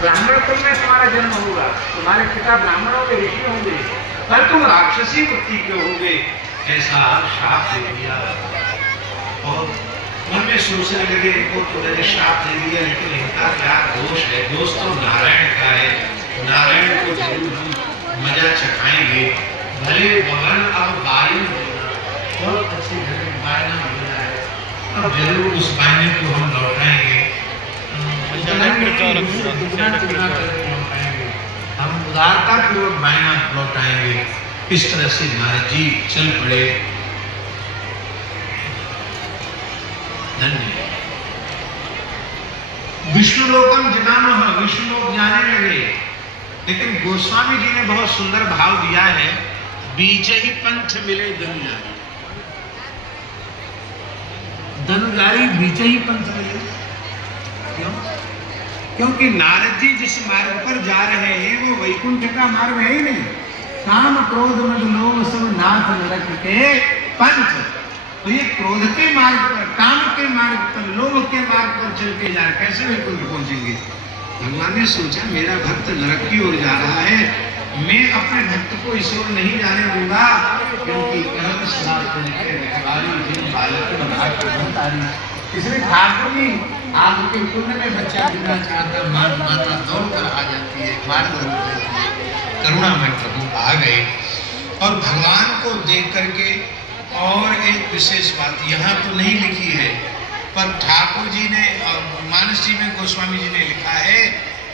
ब्राह्मण कुल में तुम्हारा जन्म होगा, तुम्हारे पिता ब्राह्मणों के ऋषि होंगे, पर तुम राक्षसी वृत्ति के होगे, ऐसा श्राप दे दिया। और मन में सोचने लगे वो तो मैंने श्राप दे दिया, लेकिन इनका क्या दोष है? दोष तो नारायण का है। नारायण को जरूर हम मजा चखाएंगे, भले भवन अब वायु बहुत अच्छी बायना मिला है, अब जरूर उस बायने को हम लौटाएंगे, हम उदारता पूर्वक बायना लौटाएंगे। इस तरह से नारद जी चल पड़े। धन्य विष्णु लोकम जनामह, विष्णु लोक जाने लगे। लेकिन गोस्वामी जी ने बहुत सुंदर भाव दिया है, बीच ही पंथ मिले धनुजारी। धनुजारी बीच ही पंथ मिले। क्यों? क्योंकि नारद जी जिस मार्ग पर जा रहे हैं वो वैकुंठ का मार्ग है ही नहीं। काम क्रोध मद लोभ सब नाथ नरक के पंथ। तो ये क्रोध के मार्ग पर, काम के मार्ग पर, लोभ के मार्ग पर चल के जा रहे, कैसे वैकुंठ पहुंचेंगे? भगवान ने सोचा मेरा भक्त नरक की ओर जा रहा है, मैं अपने भक्त को इस ओर नहीं जाने दूंगा, क्योंकि इसलिए ठाकुर जी आपके कुंड में बच्चा गिरना चाहता, माता दौड़ कर आ जाती है, मार कर देती है। करुणा में प्रभु आ गए और भगवान को देख करके। और एक विशेष बात यहाँ तो नहीं लिखी है, पर ठाकुर जी ने मानस जी में गोस्वामी जी ने लिखा है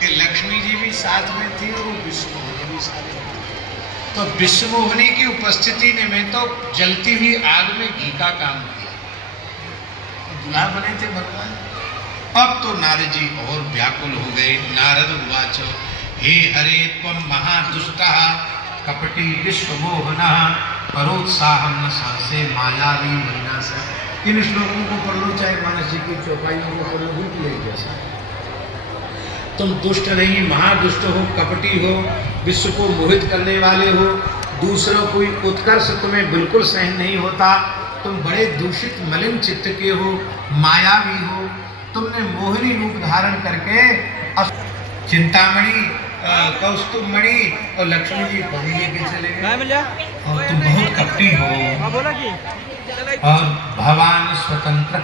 कि लक्ष्मी जी भी साथ में थी और विष्णुमोहिनी भी साथ में थी। तो विष्णुमोहिनी की उपस्थिति ने में तो जलती हुई आग में घी का काम किया, दूल्हा बने थे भगवान। अब तो नारद जी और व्याकुल हो गए। नारद उवाच हे हरे त्वं महादुष्टः कपटी विश्वमोहनः परोत्साहं न सांसे मायावी मन्नास। इन श्लोकों को पढ़ लो, चाहे मानस जी की चौपाइयों को पढ़ लो, भूल जैसा। तुम दुष्ट नहीं, महादुष्ट हो, कपटी हो, विश्व को मोहित करने वाले हो, दूसरों कोई उत्कर्ष तुम्हें बिल्कुल सहन नहीं होता, तुम बड़े दूषित मलिन चित्त के हो, मायावी हो। तुमने मोहिनी रूप धारण करके चिंतामणि, कौस्तुभमणि और लक्ष्मी जी पति लेके चले गए, और तुम बहुत कपटी हो। और भगवान स्वतंत्र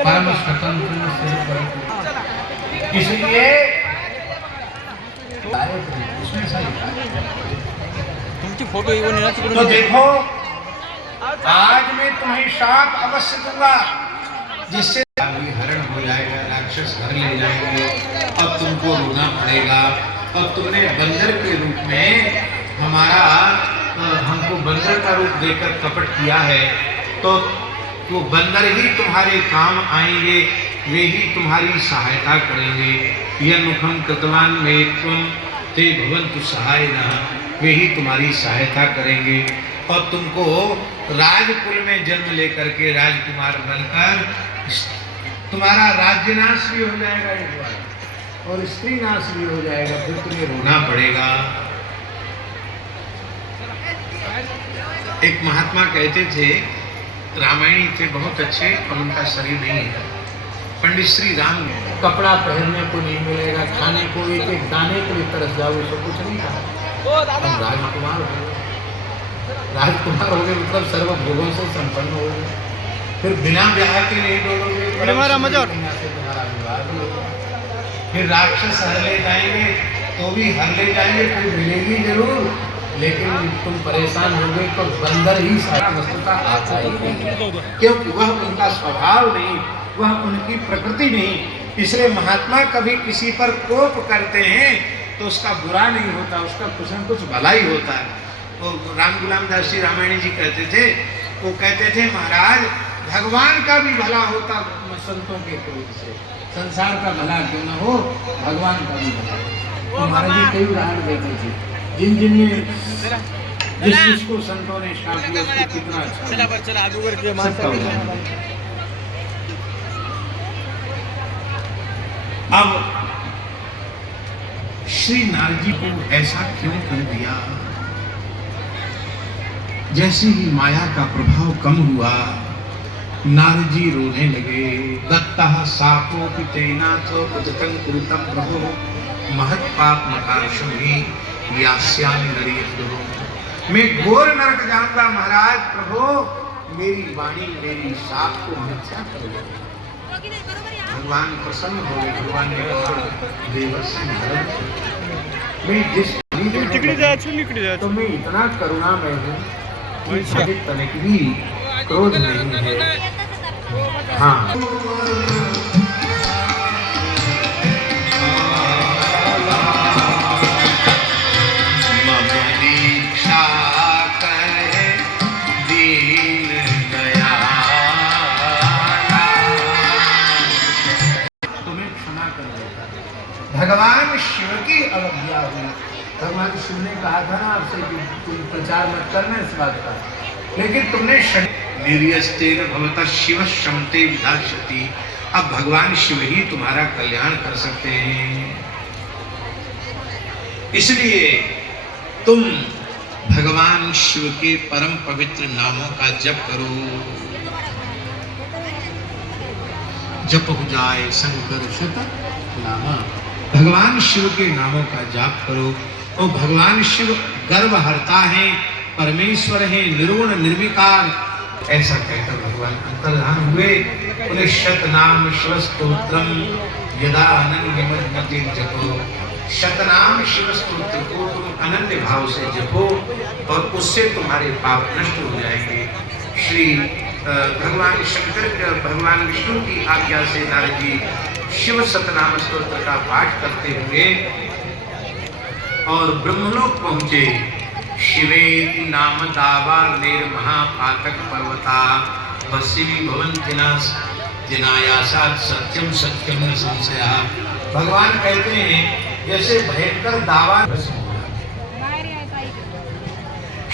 परम स्वतंत्र, इसलिए तो देखो आज मैं तुम्हें शाप अवश्य दूंगा, जिससे हरण हो जाएगा, राक्षस घर ले जाएंगे, अब तुमको रोना पड़ेगा। अब तुमने बंदर के रूप में हमको बंदर का रूप देकर कपट किया है, तो वो बंदर ही तुम्हारे काम आएंगे, वे ही तुम्हारी सहायता करेंगे। यह मुखम कृतवान में तुम ते भवन्तु सहायिनः, वे ही तुम्हारी सहायता करेंगे और तुमको राजकुल में जन्म लेकर के राजकुमार बनकर तुम्हारा राज्य नाश भी हो जाएगा एक बार, और स्त्री नाश भी हो जाएगा, फिर तुम्हें रोना पड़ेगा। एक महात्मा कहते थे, रामायणी थे, बहुत अच्छे, और उनका शरीर नहीं है। पंडित श्री राम कपड़ा पहनने को नहीं मिलेगा, खाने को एक एक दाने के लिए तरस जाओ, सब कुछ नहीं था। राजकुमार हो गए, राजकुमार हो गए मतलब सर्वभोगों से संपन्न हो गए। फिर बिना ब्याह के नहीं डोलोगे, फिर राक्षस हर ले जाएंगे तो भी हर ले जाएंगे, कोई मिलेगी जरूर, लेकिन तुम परेशान हो गए तो बंदर ही सारा वस्तुता आता ही नहीं, क्योंकि वह उनका स्वभाव नहीं, वह उनकी प्रकृति नहीं। इसलिए महात्मा कभी किसी पर कोप करते हैं तो उसका बुरा नहीं होता, उसका कुछ न कुछ भला ही होता है। तो राम गुलाम दास जी रामायणी जी कहते थे, वो कहते थे महाराज भगवान का भी भला होता संतों के क्रोध से, संसार का भला क्यों न हो, भगवान का भी भला। तो महाराज जी कई उदाहरण देते थे, जिन जिसको संतों ने श्राप दिया उसको कितना अच्छा। अब श्री नारद जी को ऐसा क्यों कर दिया? जैसे ही माया का प्रभाव कम हुआ, नारजी रोने लगे। दत्तः सापोऽपि तेनाथ उदितं कृतं प्रभो महत्पापमकार्षुहि यास्यामि नरेन्द्रो। मैं घोर नरक जाऊंगा महाराज। प्रभु मेरी वाणी मेरी साप को मिथ्या कर दो। भगवान प्रसन्न हो गए। भगवान ने कहा देवर्षि नारद, मैं जिस तो मैं इतना करुणामय हूँ कि तनिक भी क्रोध नहीं है। हाँ, मम दीक्षा कहे दीन दयाला, तुम्हें क्षमा कर देता। भगवान शिव की अवज्ञा हुई। भगवान शिव ने कहा था ना आपसे कि तुम प्रचार मत करना इस बात का, लेकिन तुमने निर्यस्तेन भवतः शिव शमते विधास्यति। अब भगवान शिव ही तुम्हारा कल्याण कर सकते हैं, इसलिए तुम भगवान शिव के परम पवित्र नामों का जप करो। जप हो जाए शंकर शत नामा। भगवान शिव के नामों का जाप करो। और भगवान शिव गर्व हरता है, परमेश्वर है, निर्गुण निर्विकार। ऐसा कहकर भगवान अंतर्धान हुए। उन्हें शतनाम शिव स्तोत्रम यदा अनन्य जपो। शतनाम शिव स्तोत्र को तुम अनन्य भाव से जपो और उससे तुम्हारे पाप नष्ट हो जाएंगे। श्री भगवान शंकर भगवान विष्णु की आज्ञा से नारद जी शिव सतनाम स्तोत्र का पाठ करते हुए और ब्रह्मलोक पहुंचे। शिवे नाम दावा नेर महापातक पर्वता वसिवी भवंतिना जिनायासात सत्यम सत्यम न संशया। भगवान कहते हैं जैसे भयंकर दावा।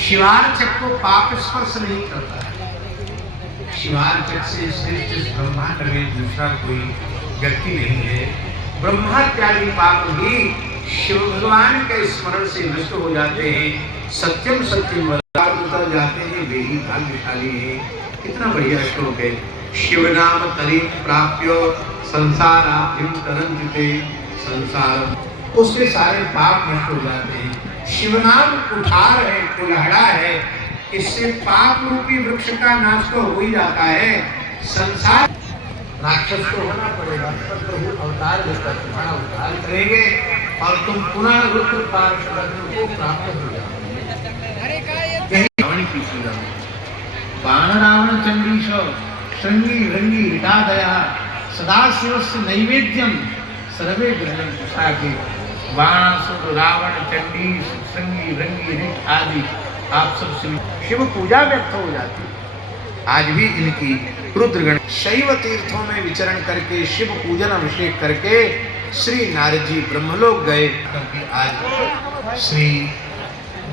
शिवार्चक को पाप स्पर्श नहीं करता है। शिवार्चक से श्रेष्ठ इस ब्रह्मांड में दूसरा कोई व्यक्ति नहीं है। ब्रह्मत्यादि पाप ही शिव भगवान के स्मरण से नष्ट हो जाते हैं। सत्यम सत्यम उतर जाते हैं, वे ही भाग्यशाली है। कितना बढ़िया श्लोक है। शिव नाम तरी प्राप्य संसाराधिम तरंजते संसार। उसके सारे पाप नष्ट हो जाते हैं। शिव नाम उठार है, कुल्हाड़ा है, इससे पाप रूपी वृक्ष का नाश तो हो ही जाता है। संसार राक्षस को होना पड़ेगा, प्रभु अवतार लेकर तुम्हारा उद्धार करेंगे और तुम पुनः रुद्र पार्षद को प्राप्त हो जाओगे। रावण की पूजा में बाण रावण चंडीश श्रृंगी रंगी हृदया सदाशिवस्य नैवेद्यम सर्वे ग्रहण प्रसादे। बाणासुर रावण चंडी श्रृंगी रंगी हृत आदि आप सब शिव पूजा व्यक्त हो जाती है। आज भी इनकी रुद्रगण शैव तीर्थों में विचरण करके शिव पूजन अभिषेक करके श्री नारद जी ब्रह्मलोक गए। क्योंकि आज श्री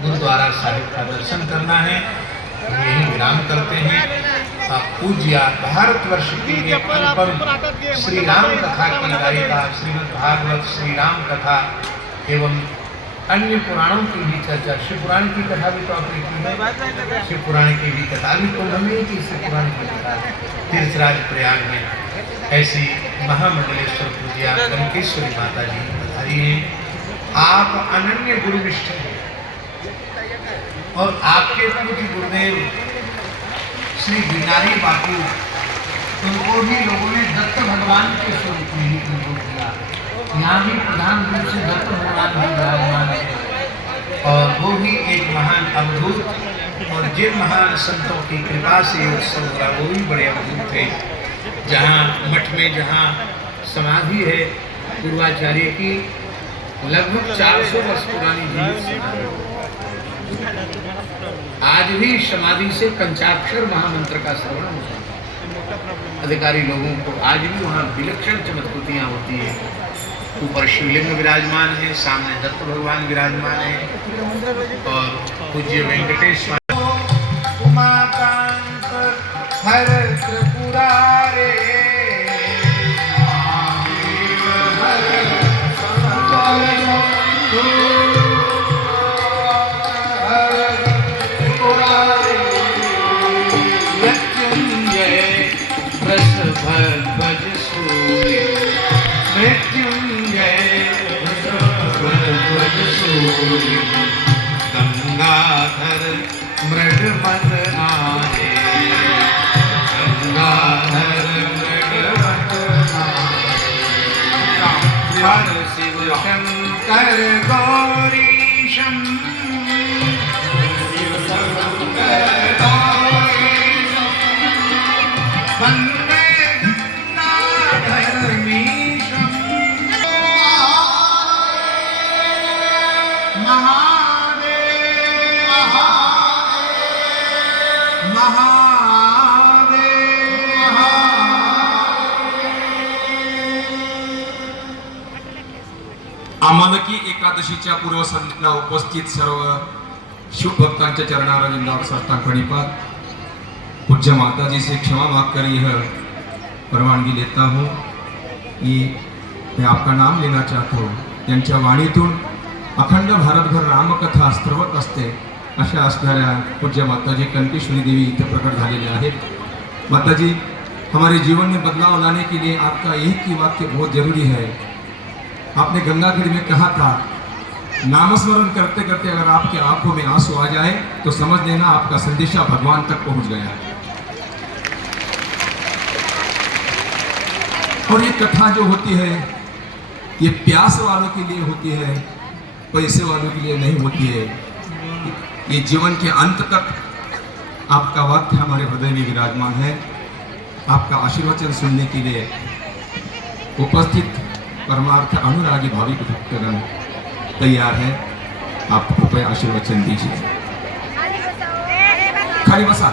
गुरुद्वारा साहिब का दर्शन करना है, यही विराम करते हैं। पूज्य भारतवर्ष की एक अनुपम श्री राम कथा की गायिका श्रीमद् भागवत श्री राम कथा एवं अन्य पुराणों की भी चर्चा। शिव पुराण की कथा भी तो आपने की है। शिव पुराण की भी कथा भी तो हमें की शिव पुराण की कथा तीर्थराज प्रयाग में ऐसी महामंडलेश्वर पूज्या कनकेश्वरी माता जी पधारी हैं। आप अनन्य गुरुनिष्ठ हैं और आपके पूज्य गुरुदेव श्री गिरनारी बापू, उनको भी लोगों ने दत्त भगवान के स्वरूप में ही अनुभव किया। यहाँ भी प्रधान रूप से दत्त भगवान भी विराजमान है और वो भी एक महान अवधूत। और जिन महान संतों की कृपा से उत्सव हुआ वो भी बड़े अवधूत थे। जहाँ मठ में जहाँ समाधि है पूर्वाचार्य की, लगभग 400 वर्ष पुरानी जीवित समाधि। आज भी समाधि से पंचाक्षर महामंत्र का श्रवण होता है। अधिकारी लोगों को आज भी वहाँ विलक्षण चमत्कृतियाँ होती है। ऊपर शिवलिंग विराजमान है, सामने दत्त भगवान विराजमान है और पूज्य वेंकटेश उमाकांत हर त्रिपुरारे गंगाधर मृग मत आए, गंगाधर मृग मत आए, शिव शंकर गौरीशम, शिव शंकर गौरीशम, वंदे गंगाधरमीशम। महादेव आमानकी एकादशीच्या पूर्वसंध्येला उपस्थित सर्व शिवभक्तांच्या चरणावर विंदावर साष्टांग प्रणिपात। पूज्य माताजी से क्षमा मांग कर यह परवानगी लेता हूँ कि मैं आपका नाम लेना चाहता हूँ। त्यांच्या वाणीतून अखंड भारतभर रामकथा स्त्रवत असते अशा असणाऱ्या पूज्य माताजी कनकेश्वरी देवी इथे प्रकट झालेले आहेत। माताजी, हमारे जीवन में बदलाव लाने के लिए आपका एक ही वाक्य बहुत जरूरी है। आपने गंगागढ़ में कहा था, नामस्मरण करते करते अगर आपकी आंखों में आंसू आ जाए तो समझ लेना आपका संदेशा भगवान तक पहुंच गया है। और ये कथा जो होती है ये प्यास वालों के लिए होती है, पैसे वालों के लिए नहीं होती है। ये जीवन के अंत तक आपका वक्त हमारे हृदय में विराजमान है। आपका आशीर्वचन सुनने के लिए उपस्थित परमार्थ अनुरागी भाविक भक्तगण तैयार है। आप कृपया आशीर्वचन दीजिए। खाली बसा।